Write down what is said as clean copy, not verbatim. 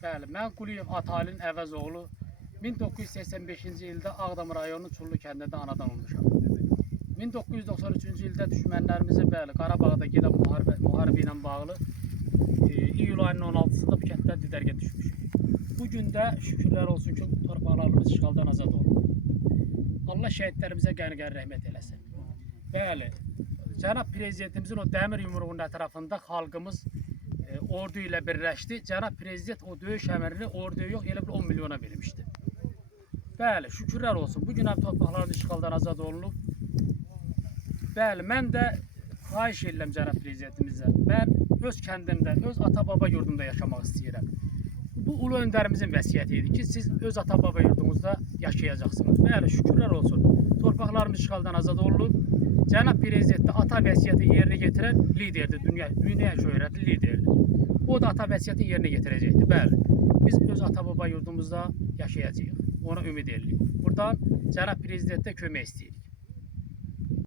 Bəli, mən Quliyev Atalin Əvəzoğlu 1985-ci ildə Ağdam rayonu Çullu kəndində anadan olmuşam. 1993-cü ildə düşmənlərimizin bəli Qarabağda gedən müharibə ilə bağlı iyul ayının 16-sında bu kənddə didərgə düşmüşük. Bu gün də şükürlər olsun ki, torpaqlarımız işğaldan azad oldu. Allah şəhidlərimizə qəni-qəni rəhmət eləsin. Bəli, Cənab Prezidentimizin o dəmir yumruğunun ətrafında xalqımız ordu ilə birləşdi. Cənab Prezident o döyüş əmrini orduya yox, elə bir 10 milyona vermişdi. Bəli, şükürlər olsun. Bugün həm torpaqlarımız işğaldan azad olunub. Bəli, mən də xahiş edirəm Cənab Prezidentimizə. Mən öz kəndimdə, öz ata-baba yurdumda yaşamaq istəyirəm. Bu ulu öndərimizin vəsiyyəti idi ki, siz öz ata-baba yurdunuzda yaşayacaqsınız. Bəli, şükürlər olsun. Torpaqlarımız işğaldan azad olunub. Cənab Prezident də ata vəsiyyəti yerinə getirən liderdir, dünya şöhrətli liderdir. O da ata vəsiyyəti yerinə yetirəcəkdir. Bəli, biz öz ata-baba yurdumuzda yaşayacağıq. Ona ümid edirik. Buradan Cənab Prezidentə kömək istəyirik.